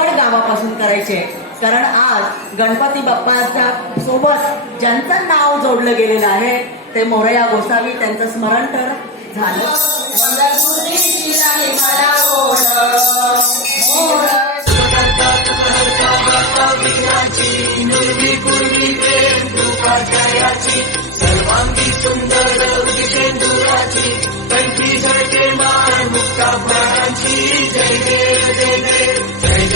सगळं गावापासून करायचे, कारण आज गणपती बाप्पाच्या सोबत ज्यांचं नाव जोडलं गेलेलं आहे ते मोरया गोसावी, त्यांचं स्मरण तर झालं. निर्विकुल